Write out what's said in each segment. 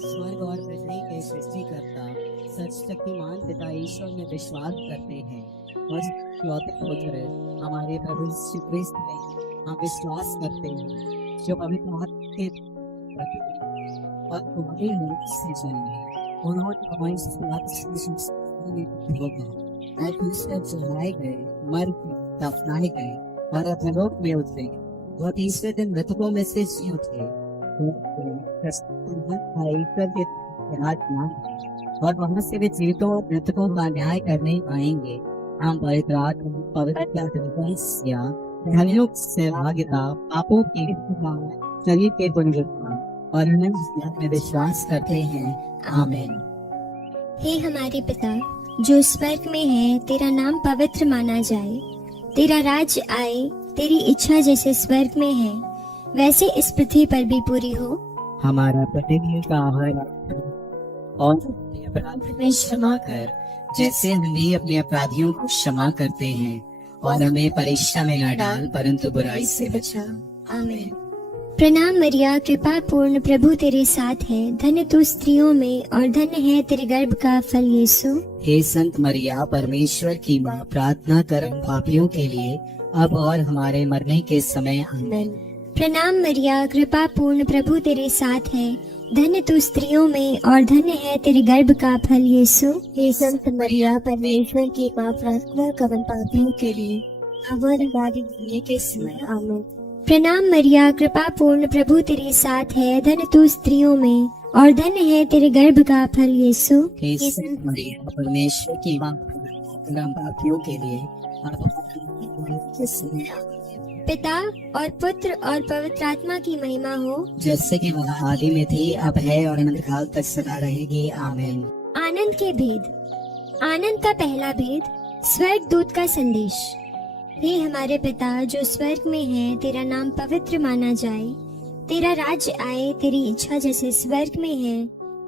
स्वर्ग और पृथ्वी के सृष्टिकर्ता सच शक्तिमान पिता ईश्वर में विश्वास करते हैं और इकलौते पुत्र हमारे प्रभु यीशु क्रिस्त में हम विश्वास करते हैं जो पवित्र आत्मा के प्रति और तुम्हारी नीति से जन्मे उन्होंने हमारी और दूसरे चढ़ाए गए मर दफनाए गए और अधोलोक में उतरे और तीसरे दिन मृतकों में से जी उठे और वहां से वे जीवितों और मृतकों का न्याय करने आएंगे। हम पवित्र धर्मयुक्त सहभागिता पापों की शरीर के पुनरुत्थान और अनंत में विश्वास करते हैं। आमीन। हे हमारे पिता जो स्वर्ग में है, तेरा नाम पवित्र माना जाए, तेरा राज्य आए, तेरी इच्छा जैसे स्वर्ग में है वैसे इस पृथ्वी पर भी पूरी हो। हमारा प्रतिदिन का आहार और अपराध में क्षमा कर जैसे हम भी अपने अपराधियों को क्षमा करते हैं और हमें परीक्षा में न डाल परंतु बुराई से बचा। आमीन। प्रणाम मरिया, कृपा पूर्ण प्रभु तेरे साथ है, धन्य तू स्त्रियों में और धन्य है तेरे गर्भ का फल यीशु। हे संत मरिया परमेश्वर की माँ, प्रार्थना कर हम पापियों के लिए अब और हमारे मरने के समय। आमीन। प्रणाम मरिया, कृपा पूर्ण प्रभु तेरे साथ है, धन्य तू स्त्रियों में और धन्य है तेरे गर्भ का फल यीशु। हे संत मरिया परमेश्वर की माँ, प्रार्थना कर हम पापियों के लिए अब और हमारे मरने के समय। आमीन। प्रणाम मरिया, कृपा पूर्ण प्रभु तेरे साथ है, धन्य तू स्त्रियों में और धन्य है तेरे गर्भ का फल यीशु। हे संत मरिया परमेश्वर की माँ, प्रार्थना हम पापियों के लिए अब और हमारे मरने के समय। पिता और पुत्र और पवित्र आत्मा की महिमा हो, जैसे कि वह आदि में थी, अब है और अनंत काल तक सदा रहेगी। आमीन। आनंद के भेद। आनंद का पहला भेद, स्वर्ग दूत का संदेश। हे हमारे पिता जो स्वर्ग में है, तेरा नाम पवित्र माना जाए, तेरा राज्य आए, तेरी इच्छा जैसे स्वर्ग में है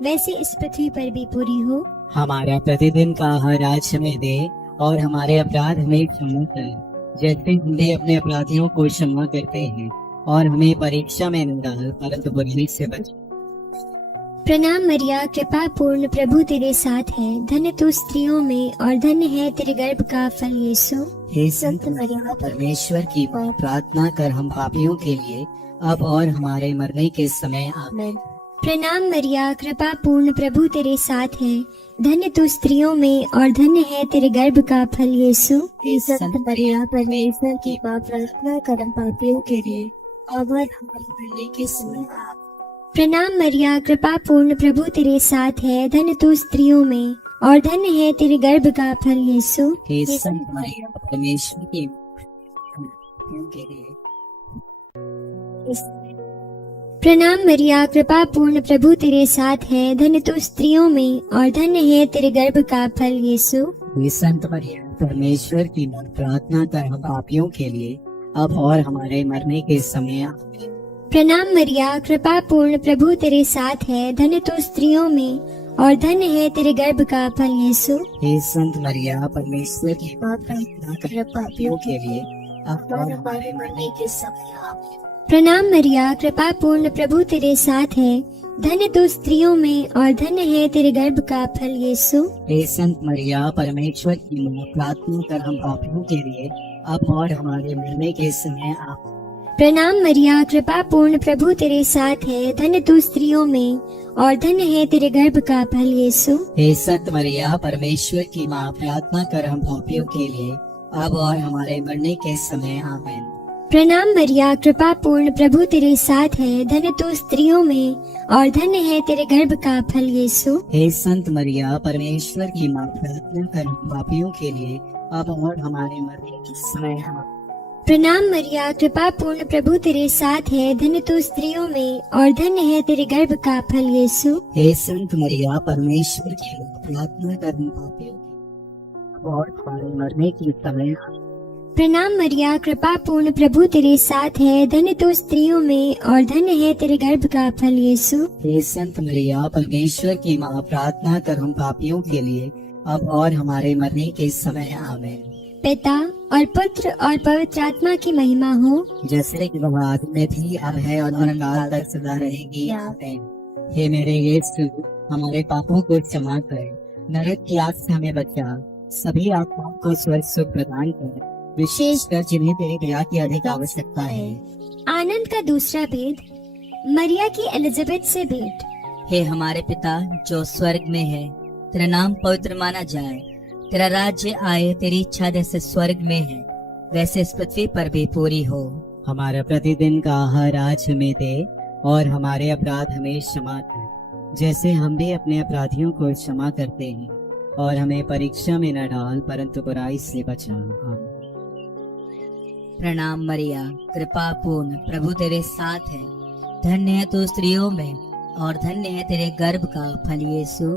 वैसे इस पृथ्वी पर भी पूरी हो। हमारा प्रतिदिन का आहार आज हमें दे और हमारे अपराध हमें क्षमा कर जैसे हम भी अपने अपराधियों को क्षमा करते हैं और हमें परीक्षा में न डाल परंतु बुराई से बचा। प्रणाम मरिया, कृपा पूर्ण प्रभु तेरे साथ है, धन्य तू स्त्रियों में और धन्य है तेरे गर्भ का फल यीशु। हे संत मरिया परमेश्वर की माँ, प्रार्थना कर हम पापियों के लिए अब और हमारे मरने के समय। आमीन। प्रणाम मरिया, कृपा पूर्ण प्रभु तेरे साथ है, धन्य तू स्त्रियों में और धन्य है तेरे गर्भ का फल यीशु। हे संत मरिया परमेश्वर की माँ, प्रार्थना कर हम पापियों के लिए अब और हमारे मरने के समय। प्रणाम मरिया, कृपा पूर्ण प्रभु तेरे साथ है, धन्य तू स्त्रियों में और धन्य है तेरे गर्भ का फल यीशु। हे संत मरिया परमेश्वर की माँ के लिए। प्रणाम मरिया, कृपा पूर्ण प्रभु तेरे साथ है, धन्य तू स्त्रियों में और धन्य है तेरे गर्भ का फल यीशु। हे संत मरिया परमेश्वर की माँ, प्रार्थना कर हम पापियों के लिए अब और हमारे मरने के समय। आमीन। प्रणाम मरिया, कृपा पूर्ण प्रभु तेरे साथ है, धन्य तू स्त्रियों में और धन्य है तेरे गर्भ का फल यीशु। हे संत मरिया परमेश्वर की माँ, प्रार्थना कर हम पापियों के लिए अब और हमारे मरने के समय। आमीन। प्रणाम मरिया, कृपा पूर्ण प्रभु तेरे साथ है, धन्य तू स्त्रियों में और धन्य है तेरे गर्भ का फल यीशु। हे संत मरिया परमेश्वर की माँ, प्रार्थना कर हम पापियों के लिए अब और हमारे मरने के समय। आमीन। प्रणाम मरिया, कृपा पूर्ण प्रभु तेरे साथ है, धन्य तू स्त्रियों में और धन्य है तेरे गर्भ का फल यीशु। हे संत मरिया परमेश्वर की माँ, प्रार्थना कर हम पापियों के लिए अब और हमारे मरने के समय। आमीन। प्रणाम मरिया, कृपा पूर्ण प्रभु तेरे साथ है, धन्य तू स्त्रियों में और धन्य है तेरे गर्भ का फल यीशु। हे संत मरिया परमेश्वर की माँ, प्रार्थना कर हम पापियों के लिए अब और हमारे मरने के समय। आमीन। प्रणाम मरिया, कृपा पूर्ण प्रभु तेरे साथ है, धन्य तू स्त्रियों में और धन्य है तेरे गर्भ का फल यीशु। हे संत मरिया परमेश्वर की माँ, प्रार्थना कर हम पापियों के लिए अब और हमारे मरने के समय। प्रणाम मरिया, कृपा पूर्ण प्रभु तेरे साथ है, धन्य तू स्त्रियों में और धन्य है तेरे गर्भ का फल यीशु। हे संत मरिया परमेश्वर की माँ, प्रार्थना कर हम पापियों के लिए अब और हमारे मरने के समय। आमीन। पिता और पुत्र और पवित्र आत्मा की महिमा हो, जैसे कि वह आदि में थी, अब है और अनंत काल तक सदा रहेगी। आमीन। हे मेरे यीशु, हमारे पापों को क्षमा कर, नरक की आग से हमें बचा, सभी आत्माओं को स्वर्ग सुख प्रदान कर, विशेषकर जिन्हें तेरी दया की अधिक आवश्यकता है। आनंद का दूसरा भेद, मरिया की एलिजाबेथ से भेंट। हे हमारे पिता जो स्वर्ग में है, तेरा नाम पवित्र माना जाए, तेरा राज्य आए, तेरी इच्छा जैसे स्वर्ग में है वैसे इस पृथ्वी पर भी पूरी हो। हमारा प्रतिदिन का आहार आज हमें दे, और हमारे अपराध हमें क्षमा कर, जैसे हम भी अपने अपराधियों को क्षमा करते हैं, और हमें परीक्षा में न डाल, परंतु बुराई से बचा। आमीन। प्रणाम मरिया, कृपा पूर्ण, प्रभु तेरे साथ है, धन्य है तू स्त्रियों में और धन्य है तेरे गर्भ का फल यीशु।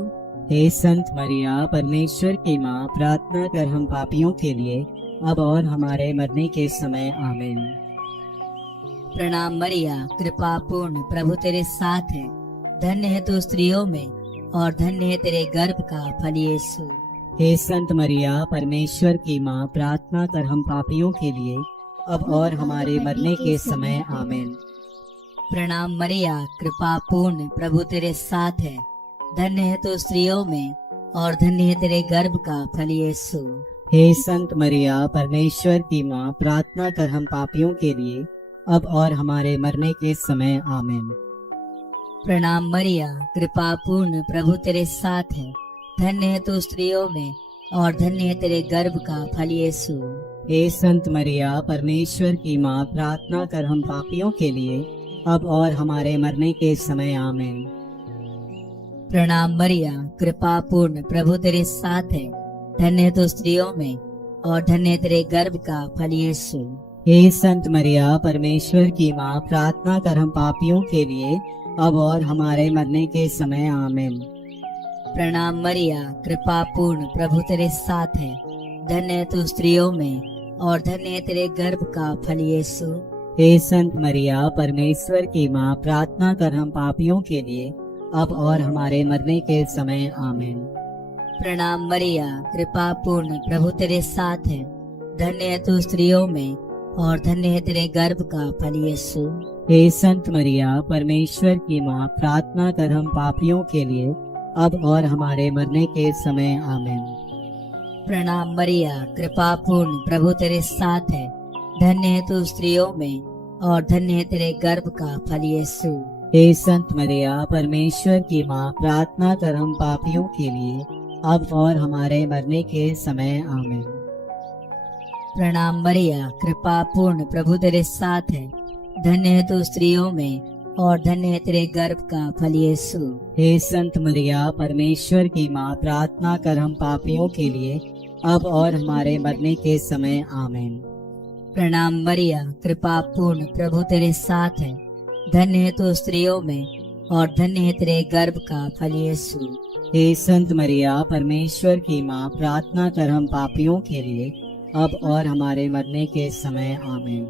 हे संत मरिया, परमेश्वर की माँ, प्रार्थना कर हम पापियों के लिए, अब और हमारे मरने के समय। आमीन। प्रणाम मरिया, कृपा पूर्ण, प्रभु तेरे साथ है, धन्य है तू स्त्रियों में और धन्य है तेरे गर्भ का फल यीशु। हे संत मरिया, परमेश्वर की माँ, प्रार्थना कर हम पापियों के लिए, अब और हमारे मरने के समय। आमीन। प्रणाम मरिया, कृपा पूर्ण, प्रभु तेरे साथ है, धन्य है तू स्त्रियों में और धन्य है तेरे गर्भ का फल यीशु। हे संत मरिया, परमेश्वर की माँ, प्रार्थना कर हम पापियों के लिए, अब और हमारे मरने के समय। आमीन। प्रणाम मरिया, कृपा पूर्ण, प्रभु तेरे साथ है, धन्य है तू स्त्रियों में और धन्य है तेरे गर्भ का फल यीशु। हे संत मरिया, परमेश्वर की माँ, प्रार्थना कर हम पापियों के लिए, अब और हमारे मरने के समय। आमीन। प्रणाम मरिया, कृपा पूर्ण, प्रभु तेरे साथ है, धन्य है तू स्त्रियों में और धन्य है तेरे गर्भ का फल यीशु। हे संत मरिया, परमेश्वर की माँ, प्रार्थना कर हम पापियों के लिए, अब और हमारे मरने के समय। आमीन। प्रणाम मरिया, कृपा पूर्ण, प्रभु तेरे साथ है, धन्य है तू स्त्रियों में और धन्य है तेरे गर्भ का फल यीशु। हे संत मरिया, परमेश्वर की माँ, प्रार्थना कर हम पापियों के लिए, अब और हमारे मरने के समय। आमीन। प्रणाम मरिया, कृपा पूर्ण, प्रभु तेरे साथ है, धन्य है तू स्त्रियों में और धन्य है तेरे गर्भ का फल यीशु। हे संत मरिया, परमेश्वर की माँ, प्रार्थना कर हम पापियों के लिए, अब और हमारे मरने के समय। आमीन। प्रणाम मरिया, कृपा पूर्ण, प्रभु तेरे साथ है, धन्य है तू स्त्रियों में और धन्य है तेरे गर्भ का फल यीशु। हे संत मरिया, परमेश्वर की माँ, प्रार्थना कर हम पापियों के लिए, अब और हमारे मरने के समय। आमीन। प्रणाम मरिया, कृपा पूर्ण, प्रभु तेरे साथ है, धन्य है तू स्त्रियों में और धन्य है तेरे गर्भ का फल यीशु। हे संत मरिया, परमेश्वर की माँ, प्रार्थना कर हम पापियों के लिए, अब और हमारे मरने के समय। आमीन। प्रणाम मरिया, कृपा पूर्ण, प्रभु तेरे साथ है, धन्य है तू स्त्रियों में और धन्य है तेरे गर्भ का फल यीशु। हे संत मरिया, परमेश्वर की माँ, प्रार्थना कर हम पापियों के लिए, अब और हमारे मरने के समय। आमीन।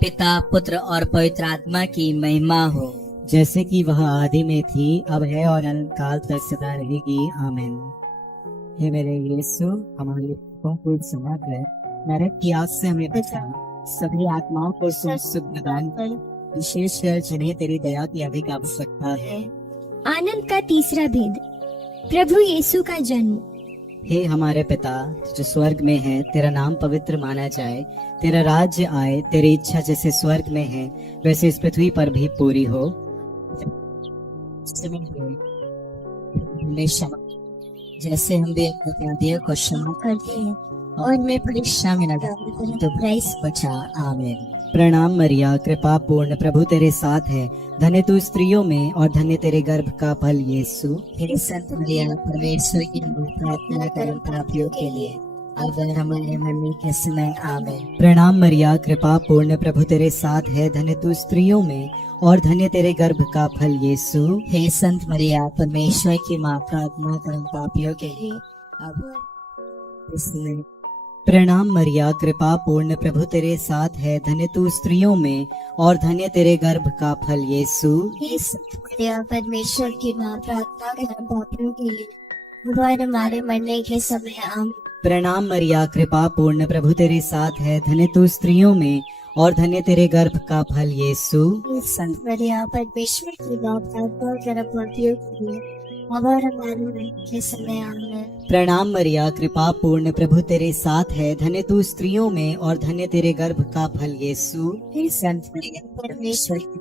पिता, पुत्र और पवित्र आत्मा की महिमा हो, जैसे कि वह आदि में थी, अब है और अनंत काल तक सदा रहेगी। आमीन। हे मेरे यीशु, हमारे पापों को क्षमा कर, नरक की आग से हमें बचा, सभी आत्माओं को सुख प्रदान कर, विशेषकर जिन्हें तेरी दया की अधिक आवश्यकता है। आनंद का तीसरा भेद, प्रभु यीशु का जन्म। हे हमारे पिता जो स्वर्ग में है, तेरा नाम पवित्र माना जाए, तेरा राज्य आए, तेरी इच्छा जैसे स्वर्ग में है वैसे इस पृथ्वी पर भी पूरी हो। जैसे हम भी अपने अपराधियों को क्षमा करते हैं और मैं परीक्षा में न डाल तो बुराई से बचा। आमीन। प्रणाम मरिया, कृपा पूर्ण, प्रभु तेरे साथ है, धन्य तू स्त्रियों में और धन्य तेरे गर्भ का फल यीशु। हे संत मरिया, परमेश्वर की प्रार्थना करो पापियों के लिए, अब और हमारे मरने के समय। आमीन। प्रणाम मरिया, कृपा पूर्ण, प्रभु तेरे साथ है, धन्य तू स्त्रियों में और धन्य तेरे गर्भ का फल यीशु। हे संत मरिया, परमेश्वर की माँ, प्रार्थना करो पापियों के लिए, अब और इसमें। प्रणाम मरिया, कृपा पूर्ण, प्रभु तेरे साथ है, धन्य तू स्त्रियों में और धन्य तेरे गर्भ का फल यीशु। हे संत मरिया, परमेश्वर की माँ, प्रार्थना कर हम पापियों के लिए, अब और हमारे मरने के समय। आमीन। प्रणाम मरिया, कृपा पूर्ण, प्रभु तेरे साथ है, धन्य तू स्त्रियों में और धन्य तेरे गर्भ का फल यीशु। संत मरिया परमेश्वर की माँ प्रार्थना कर पापियों के लिए अब और हमारे मरने के समय आमेन। प्रणाम मरिया, कृपा पूर्ण, प्रभु तेरे साथ है, धन्य तू स्त्रियों में और धन्य तेरे गर्भ का फल यीशु। संत मरिया परमेश्वर की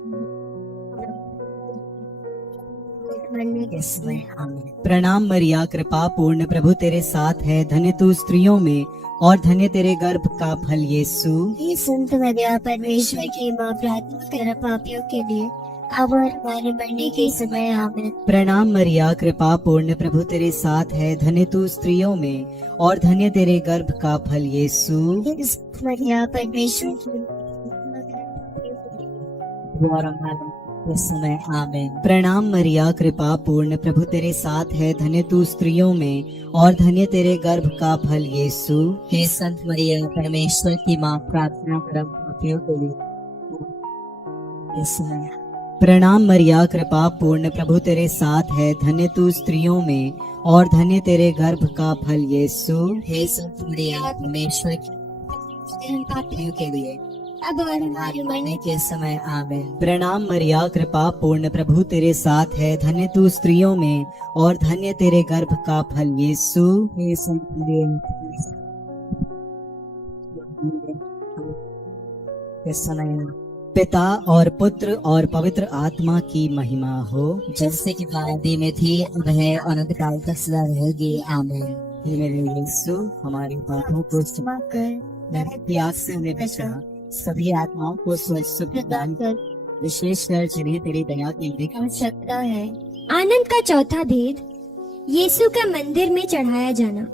मरने के समय आमेन। प्रणाम मरिया, कृपा पूर्ण, प्रभु तेरे साथ है, धन्य तू स्त्रियों में और धन्य तेरे गर्भ का फल यीशु। संत मरिया परमेश्वर की माँ प्रार्थना कर पापियों के लिए अब और हमारे मरने के समय आमेन। प्रणाम मरिया, कृपा पूर्ण, प्रभु तेरे साथ है, धन्य तू स्त्रियों में और धन्य तेरे गर्भ का फल यीशु। संत मरिया परमेश्वर की समय आमेन। प्रणाम मरिया, कृपा पूर्ण, प्रभु तेरे साथ है, धन्य तू स्त्रियों में और धन्य तेरे गर्भ का फल यीशु। हे संत मरिया परमेश्वर की माँ प्रार्थना कर पापियों के लिए इस समय। प्रणाम मरिया, कृपा पूर्ण, प्रभु तेरे साथ है, धन्य तू स्त्रियों में और धन्य तेरे गर्भ का फल यीशु। हे संत मरिया परमेश्वर की पापियों के लिए अब और हमारे मरने के समय आमेन। प्रणाम मरिया, कृपा पूर्ण, प्रभु तेरे साथ है, धन्य तू स्त्रियों में और धन्य तेरे गर्भ का फल यीशु। हे संत मरिया के समय पिता और पुत्र और पवित्र आत्मा की महिमा हो, जैसे कि आदि में थी अब है अनंत काल तक सदा रहेगी आमेन। हे मेरे यीशु, हमारे पापों को क्षमा कर, नरक की आग से हमें बचा, सभी आत्माओं को स्वस्थ प्रदान कर, विशेषकर जिन्हें तेरी दया की आवश्यकता है। आनंद का चौथा भेद, यीशु का मंदिर में चढ़ाया जाना।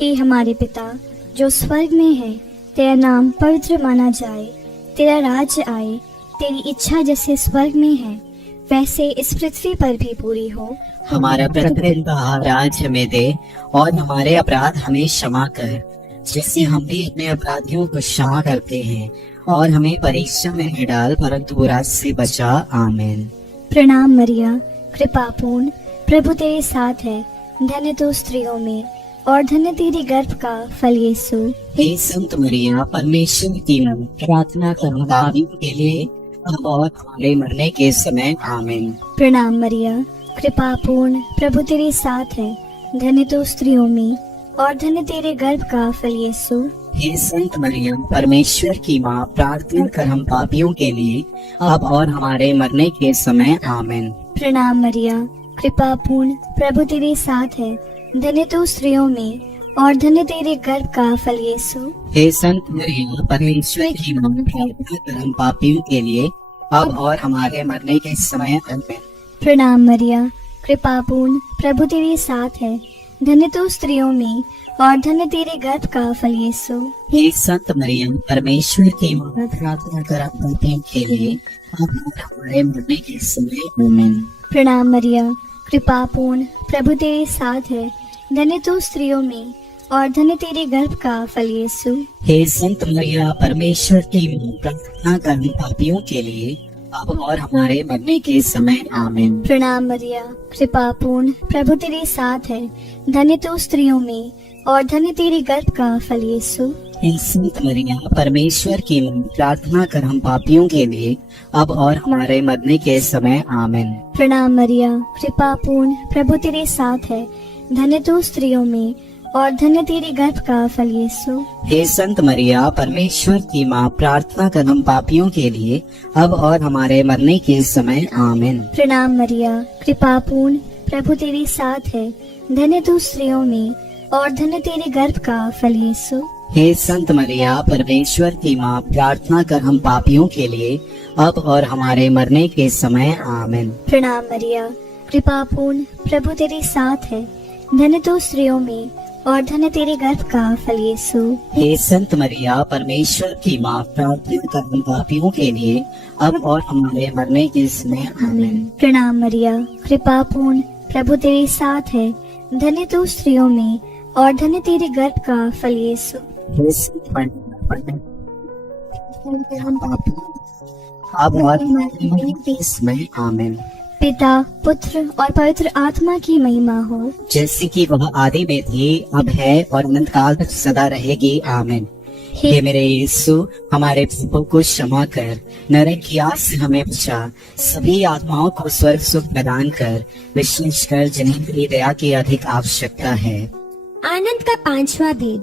हे हमारे पिता जो स्वर्ग में है, तेरा नाम पवित्र माना जाए, तेरा राज्य आए, तेरी इच्छा जैसे स्वर्ग में है वैसे इस पृथ्वी पर भी पूरी हो। हमारा प्रतिदिन का आहार आज हमें दे और हमारे अपराध हमें क्षमा कर, जैसे हम भी अपने अपराधियों को क्षमा करते हैं, और हमें परीक्षा में न डाल परंतु बुरा से बचा। आमीन। प्रणाम मरिया, कृपा पूर्ण, प्रभु तेरे साथ है, धन्य तू स्त्रियों में और धन्य तेरी गर्भ का फल यीशु। हे संत मरिया परमेश्वर की मां, प्रार्थना करो पापियों के लिए अब और हमारे मरने के समय। आमीन। प्रणाम मरिया, कृपा पूर्ण, प्रभु तेरे साथ है, धन्य तू स्त्रियों में और धन्य तेरे गर्भ का फल यीशु। हे संत मरिया परमेश्वर की मां, प्रार्थना कर हम पापियों के लिए अब और हमारे मरने के समय। आमीन। प्रणाम मरिया, कृपा पूर्ण, प्रभु तेरे साथ है, धन्य तू स्त्रियों में और धन्य तेरे गर्भ का फल यीशु। हे संत मरिया परमेश्वर की मां, प्रार्थना कर हम पापियों के लिए अब और हमारे मरने के समय। आमीन। प्रणाम मरिया, कृपा पूर्ण, प्रभु तेरे साथ है, धन्य तू स्त्रियों में और धन्य तेरे गर्भ का फल यीशु। हे संत मरिया परमेश्वर की मां, प्रार्थना कर हम पापियों के लिए अब और हमारे मरने के समय। आमीन। प्रणाम मरिया, कृपा पूर्ण, प्रभु तेरे साथ है, धन्य तू स्त्रियों में और धन्य तेरे गर्भ का फल यीशु। हे संत मरिया परमेश्वर की मां, प्रार्थना कर हम पापियों के लिए अब और हमारे मरने के समय। आमीन। प्रणाम मरिया, कृपा पूर्ण, प्रभु तेरे साथ है, धन्य तू स्त्रियों में और धन्य तेरे गर्भ का फल यीशु। हे संत मरिया परमेश्वर की मां, प्रार्थना कर हम पापियों के लिए अब और हमारे मरने के समय। आमीन। प्रणाम मरिया, कृपा पूर्ण, प्रभु तेरे साथ है, धन्य तू स्त्रियों में और धन्य तेरे गर्भ का फल यीशु। हे संत मरिया परमेश्वर की मां, प्रार्थना कर हम पापियों के लिए अब और हमारे मरने के समय। आमीन। प्रणाम मरिया, कृपा पूर्ण, प्रभु तेरे साथ है, धन्य तू स्त्रियों में और धन्य तेरे गर्भ का फल यीशु। हे संत मरिया परमेश्वर की मां, प्रार्थना कर हम पापियों के लिए अब और हमारे मरने के समय। आमीन। प्रणाम मरिया, कृपा पूर्ण, प्रभु तेरे साथ है, धन्य तू स्त्रियों में और धन्य तेरे गर्भ का फल यीशु। हे संत मरिया परमेश्वर की मां, प्रार्थना कर हम पापियों के लिए अब और हमारे मरने के समय। आमीन। प्रणाम मरिया, कृपा पूर्ण, प्रभु तेरे साथ है, धन्य तू स्त्रियों में और धन्य तेरे गर्भ का फल यीशु। हे संत मरिया हम पापियों अब और हमारे मरने के समय। आमीन। पिता, पुत्र और पवित्र आत्मा की महिमा हो, जैसे कि वह आदि में थी अब है और अनंत काल तक सदा रहेगी। आमीन। हे मेरे यीशु, हमारे पापों को क्षमा कर, नरक की आग से हमें बचा, सभी आत्माओं को स्वर्ग सुख प्रदान कर, विशेष कर जिन्हें तेरी दया की अधिक आवश्यकता है। आनंद का 5वां भेद,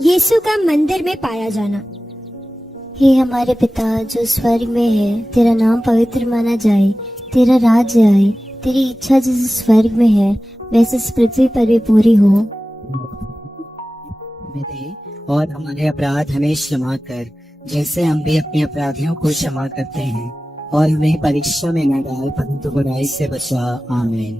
यीशु का मंदिर में पाया जाना। हे हमारे पिता जो स्वर्ग में है, तेरा नाम पवित्र माना जाए, तेरा राज्य आए, तेरी इच्छा जैसे स्वर्ग में है वैसे इस पृथ्वी पर भी पूरी हो। हमें दे और हमारे अपराध हमें क्षमा कर, जैसे हम भी अपने अपराधियों को क्षमा करते हैं, और हमें परीक्षा में न डाल परंतु बुराई से बचा। आमीन।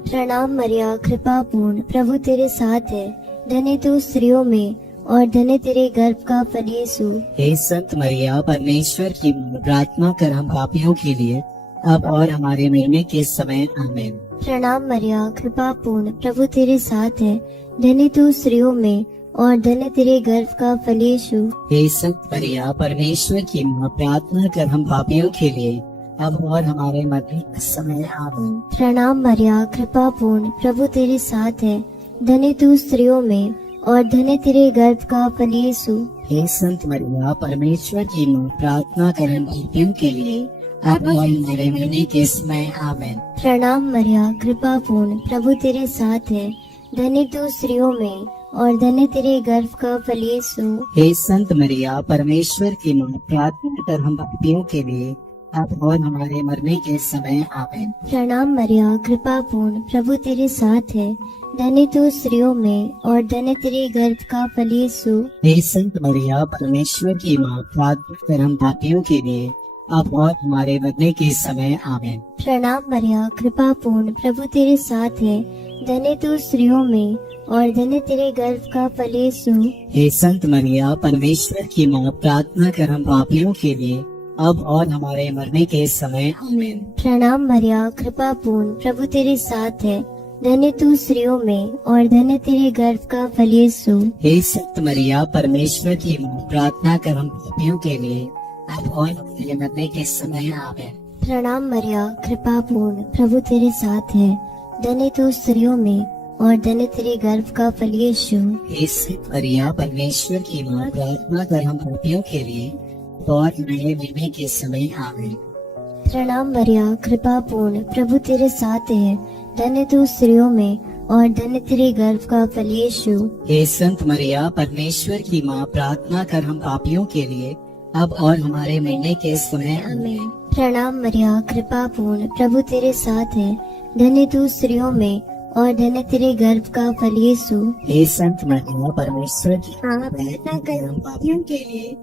प्रणाम मरिया, कृपा पूर्ण, प्रभु तेरे साथ है, धन्य तू स्त्रियों में और धन्य तेरे गर्भ का फल यीशु। हे संत मरिया, परमेश्वर की प्रार्थना कर हम पापियों के लिए अब और हमारे मरने के समय। आमीन। प्रणाम मरिया, कृपा पूर्ण, प्रभु तेरे साथ है, धन्य तू स्त्रियों में और धन्य तेरे गर्भ का फल यीशु। हे संत मरिया, परमेश्वर की प्रार्थना कर हम पापियों के लिए अब और हमारे मरने के समय। आमीन। प्रणाम मरिया, कृपा पूर्ण, प्रभु तेरे साथ है, धन्य तू स्त्रियों में और धन्य तेरे गर्भ का फल यीशु। हे संत मरिया, परमेश्वर की प्रार्थना कर हम पापियों के लिए अब और हमारे मरने के समय। आमीन। प्रणाम मरिया, कृपा पूर्ण, प्रभु तेरे साथ है, धन्य तू स्त्रियों में और धन्य तेरे गर्भ का फल यीशु। हे संत मरिया, परमेश्वर की प्रार्थना कर हम पापियों के लिए अब और हमारे मरने के समय। आमीन। प्रणाम मरिया, कृपा पूर्ण, प्रभु तेरे साथ है, धन्य तू स्त्रियों में और धन्य तेरे गर्भ का फल यीशु। हे संत मरिया, परमेश्वर की प्रार्थना कर हम पापियों के लिए अब और हमारे मरने के समय। आमीन। प्रणाम मरिया, कृपा पूर्ण, प्रभु तेरे साथ है, धन्य तू स्त्रियों में और धन्य तेरे गर्भ का फल यीशु। हे संत मरिया, परमेश्वर की प्रार्थना कर हम पापियों के लिए अब और हमारे मरने के समय। आमीन। प्रणाम मरिया, कृपा पूर्ण, प्रभु तेरे साथ है, धन्य तू स्त्रियों में और धन्य तेरे गर्भ का फल यीशु। हे संत मरिया, परमेश्वर की प्रार्थना कर हम पापियों के लिए अब और हमारे मरने के समय। आमीन। प्रणाम मरिया, कृपा पूर्ण, प्रभु तेरे साथ है, धन्य तू स्त्रियों में और धन्य तेरे गर्भ का फल यीशु। हे संत मरिया, परमेश्वर की प्रार्थना कर हम पापियों के लिए और हमारे मरने के समय। आमीन। प्रणाम मरिया, कृपा पूर्ण, प्रभु तेरे साथ है, धन्य तू स्त्रियों में और धन्य तेरे गर्भ का फल यीशु। हे संत मरिया, परमेश्वर की प्रार्थना कर हम पापियों के लिए अब और हमारे मरने के समय। आमीन। प्रणाम मरिया, कृपा पूर्ण, प्रभु तेरे साथ है, धन्य तू स्त्रियों में और धन्य तेरे गर्भ का फल यीशु। हे संत मरिया, परमेश्वर की प्रार्थना कर हम पापियों के लिए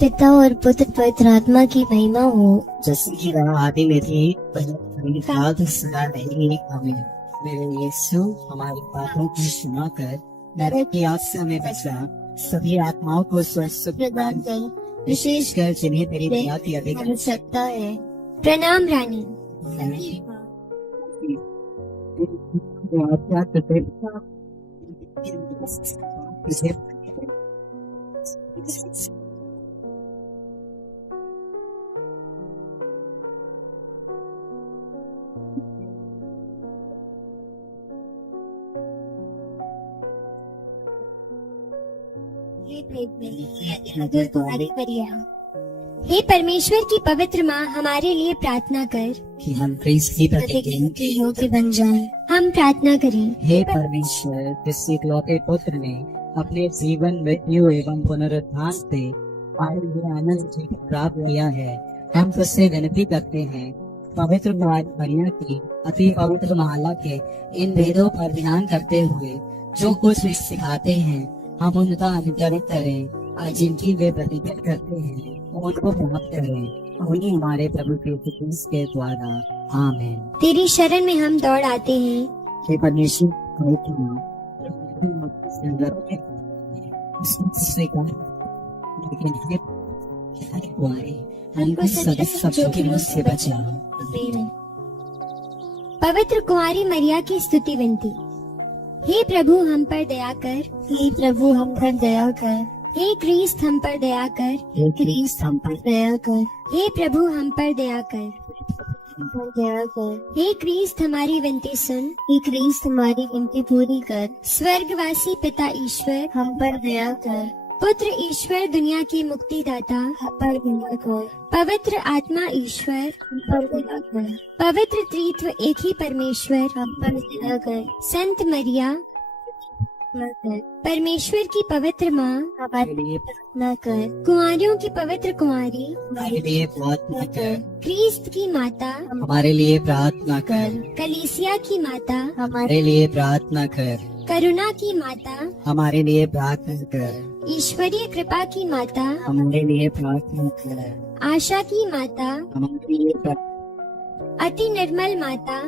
पिता और पुत्र पवित्र आत्मा की महिमा हो, जैसे कि वह आदि में थी पहले सदा रहेगी। आमीन। मेरे यीशु, हमारे पापों की क्षमा कर, नरक की आग से हमें बचा, सभी आत्माओं को स्वर्ग सुख प्रदान कर, विशेष कर जिन्हें तेरी दया की अधिक आवश्यकता है। प्रणाम रानी। हे परमेश्वर की पवित्र माँ, हमारे लिए प्रार्थना कर कि हम क्रिस्त की प्रतिज्ञा के योग्य बन जाएं। हम प्रार्थना करें। हे परमेश्वर, जिस इकलौते पुत्र ने अपने जीवन, मृत्यु एवं पुनरुत्थान से हमारे लिए आनंद जीवन प्राप्त किया है, हम तुझसे विनती करते हैं, पवित्र मरिया की अति पवित्र माला के इन भेदों पर ध्यान करते हुए जो कुछ भी सिखाते हैं, हम उनका अनुकरण करें और जिनकी वे प्रतिज्ञा करते हैं उनको प्राप्त करें, उन्हें हमारे प्रभु यीशु क्रिस्त के द्वारा। आमीन। तेरी शरण में हम दौड़ आते हैं। हे परमेश्वर, हमको सभी शब्दों के मुझसे बचा। पवित्र कुंवारी मरिया की स्तुति विनती। हे प्रभु, हम पर दया कर। हे प्रभु, हम पर दया कर। हे क्रिस्त, हम पर दया कर। हे क्रिस्त, हम पर दया कर। हे प्रभु, हम पर दया कर। हम पर दया कर। हे क्रिस्त हमारी विनती सुन। हे क्रिस्त हमारी विनती पूरी कर। स्वर्गवासी पिता ईश्वर, हम पर दया कर। पुत्र ईश्वर दुनिया की मुक्तिदाता, हम पर दया कर। पवित्र आत्मा ईश्वर, हम पर दया कर। पवित्र त्रित्व एक ही परमेश्वर, हम पर दया कर। संत मरिया परमेश्वर की पवित्र माँ, हमारे लिए प्रार्थना कर। कुंवारियों की पवित्र कुंवारी, हमारे लिए प्रार्थना कर। क्रिस्त की माता, हमारे लिए प्रार्थना कर। कलीसिया की माता, हमारे लिए प्रार्थना कर। करुणा की माता, हमारे लिए प्रार्थना कर। ईश्वरीय कृपा की माता, हमारे लिए प्रार्थना कर। आशा की माता, हमारे लिए प्रार्थना अति निर्मल माता,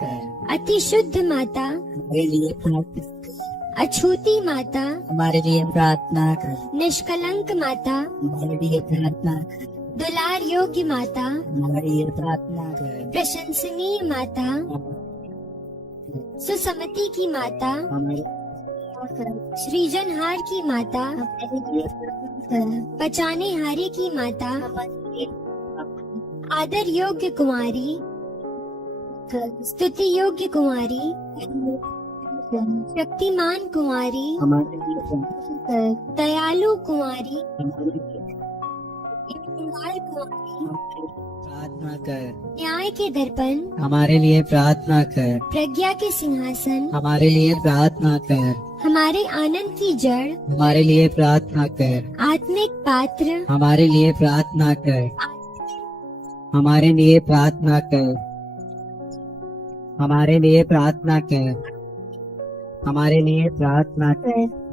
कर। अति शुद्ध माता, हमारे लिए प्रार्थना कर। अछूती माता, हमारे लिए प्रार्थना कर। निष्कलंक माता, हमारे लिए प्रार्थना कर। दुलार योग्य माता, हमारे लिए प्रार्थना कर। प्रशंसनीय माता, सुसमति की माता, हमारे सृजनहार की माता, हमारे लिए प्रार्थना कर। बचाने हारे की माता, हमारे लिए आदर योग्य कुंवारी, स्तुति योग्य कुंवारी, शक्तिमान कुंवारी, हमारे लिए प्रार्थना कर। दयालु कुंवारी, हमारे लिए ईमानदार कुंवारी, प्रार्थना कर। न्याय के दर्पण, हमारे लिए प्रार्थना कर। प्रज्ञा के सिंहासन, हमारे लिए प्रार्थना कर। हमारे आनंद की जड़, हमारे लिए प्रार्थना कर। आत्मिक पात्र, हमारे लिए प्रार्थना कर। हमारे लिए प्रार्थना कर। हमारे लिए प्रार्थना कर। हमारे लिए प्रार्थना कर।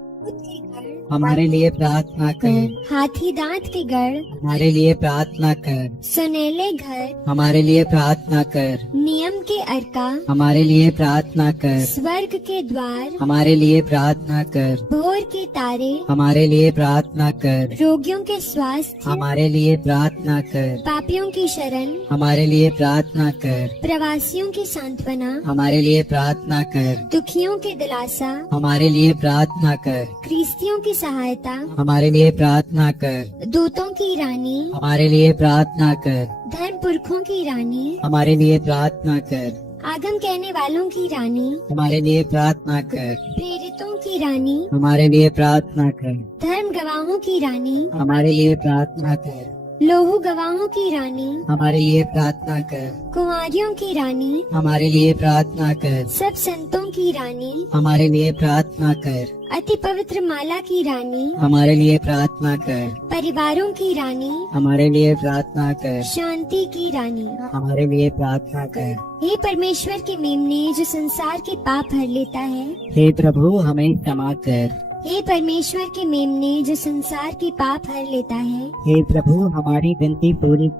हमारे लिए प्रार्थना कर। हाथी दांत के गढ़, हमारे लिए प्रार्थना कर। सुनेले घर, हमारे लिए प्रार्थना कर। नियम के अर्का, हमारे लिए प्रार्थना कर। स्वर्ग के द्वार, हमारे लिए प्रार्थना कर। भोर के तारे, हमारे लिए प्रार्थना कर। रोगियों के स्वास्थ्य, हमारे लिए प्रार्थना कर। पापियों की शरण, हमारे लिए प्रार्थना कर। प्रवासियों की सांत्वना, हमारे लिए प्रार्थना कर। दुखियों के दिलासा, हमारे लिए प्रार्थना कर। क्रिस्तियों की सहायता, हमारे लिए प्रार्थना कर। दूतों की रानी, हमारे लिए प्रार्थना कर। धर्म पुरखों की रानी, हमारे लिए प्रार्थना कर। आगम कहने वालों की रानी, हमारे लिए प्रार्थना कर। प्रेरितों की रानी, हमारे लिए प्रार्थना कर। धर्म गवाहों की रानी, हमारे लिए प्रार्थना कर। लोहू गवाहों की रानी, हमारे लिए प्रार्थना कर। कुंवारियों की रानी, हमारे लिए प्रार्थना कर। सब संतों की रानी, हमारे लिए प्रार्थना कर। अति पवित्र माला की रानी, हमारे लिए प्रार्थना कर। परिवारों की रानी, हमारे लिए प्रार्थना कर। शांति की रानी, हमारे लिए प्रार्थना कर। हे परमेश्वर के मेमने जो संसार के पाप हर लेता है, हे प्रभु हमें क्षमा कर। हे परमेश्वर के मेमने जो संसार के पाप हर लेता है, हे प्रभु हमारी विनती पूरी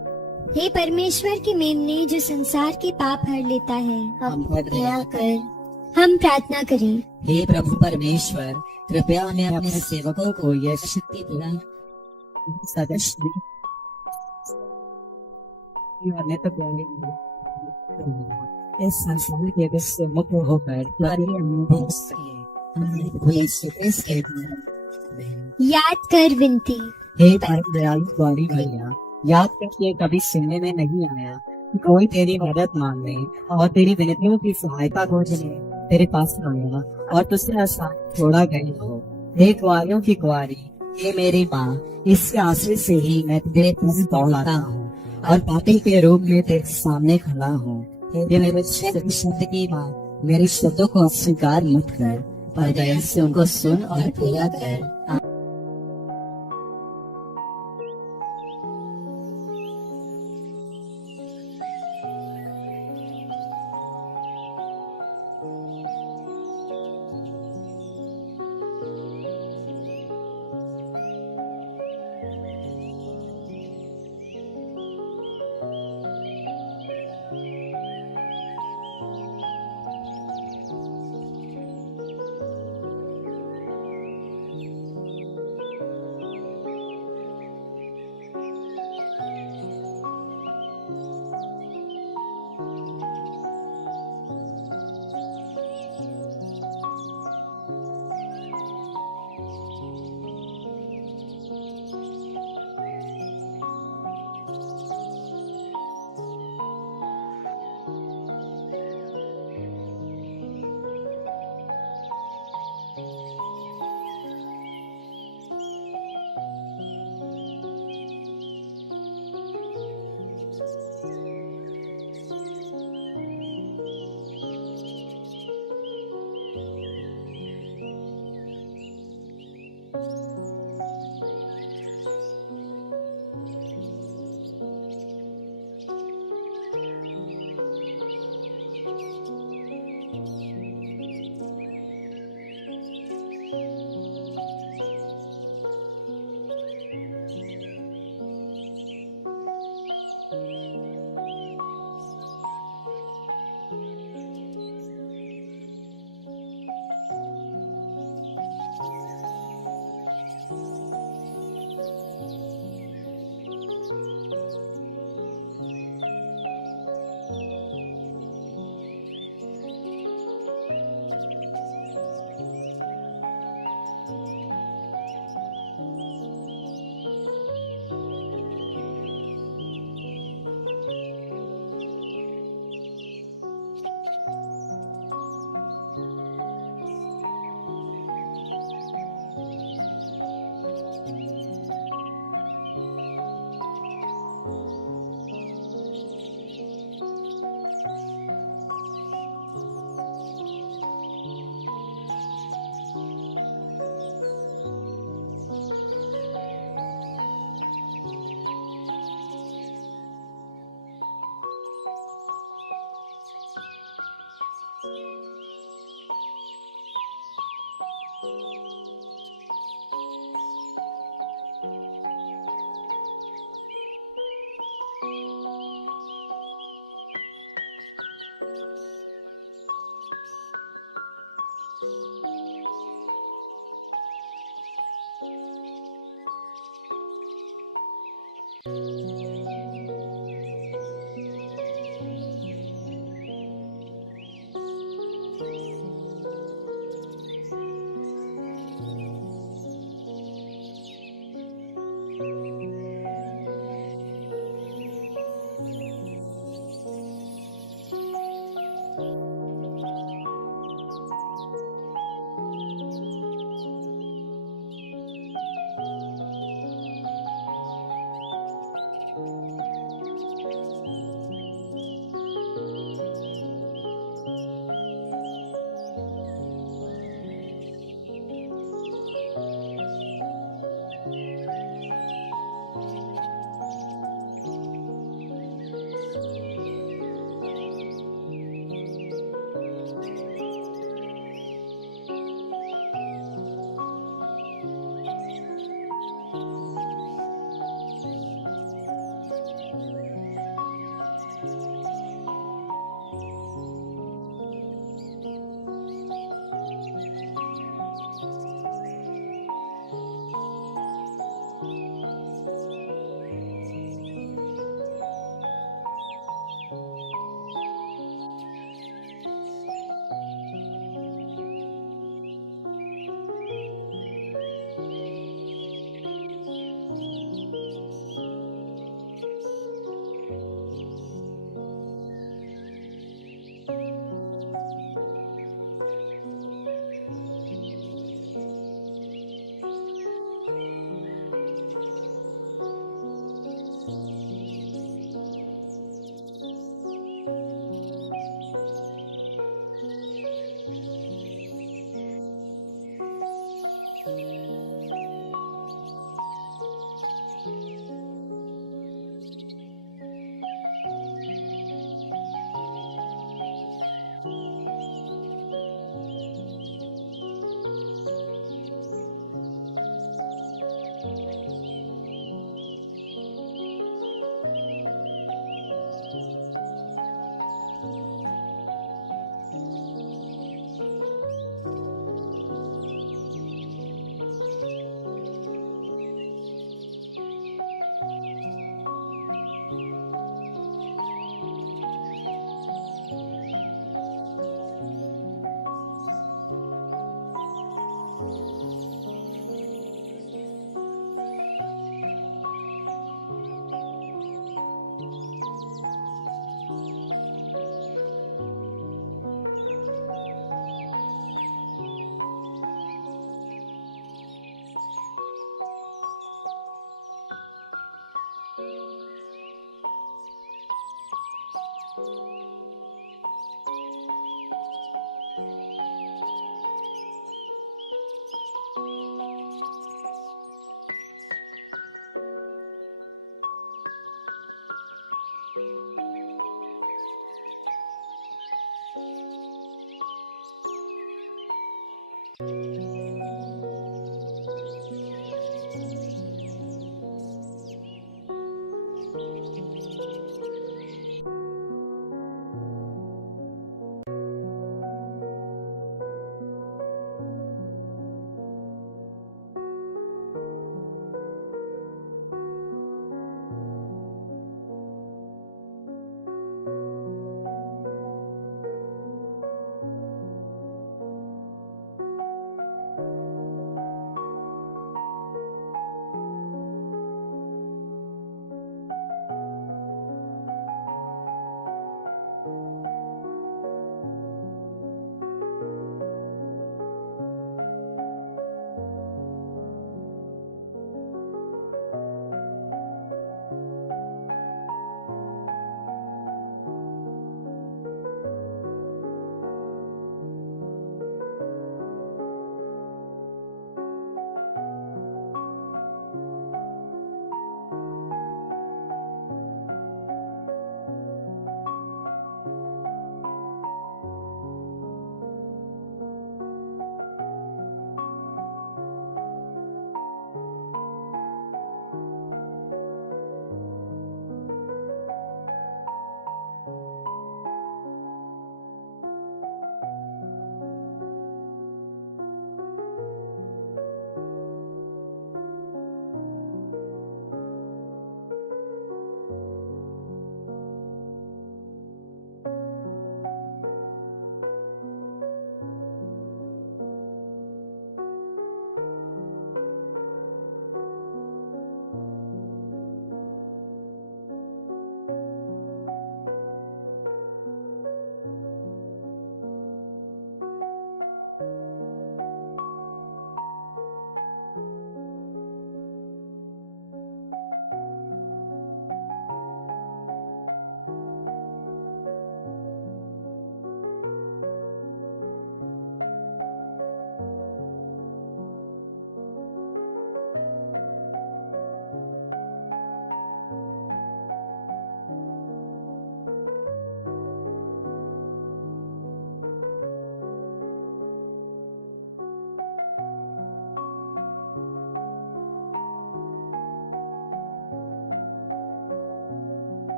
हे परमेश्वर के मेमने जो संसार के पाप हर लेता है, हम पर दया कर। हम प्रार्थना करें। हे प्रभु परमेश्वर कृपया हमें अपने सेवकों को यह शक्ति प्रदान सदस्य इस संसार के दुख से मुक्त होकर तुम्हारे अनुभव से हमें यीशु क्रिस्त के द्वारा याद कर विनती। हे परम दयालु गौरी भैया, याद करके कभी सुनने में नहीं आया कि कोई तेरी मदद मांगने और तेरी विनतियों की सहायता खोजने तेरे पास आया और तुझसे आसान छोड़ा गई हो। हे कुंवारियों की कुंवारी, हे मेरी माँ, इस आशय से ही मैं तेरे पास दौड़ाता हूँ और पापी के रूप में तेरे सामने खड़ा हूँ। हे मेरे शब्द की माँ, मेरे शब्दों को अस्वीकार मत कर, पर दया से उनको सुन और पूरा कर।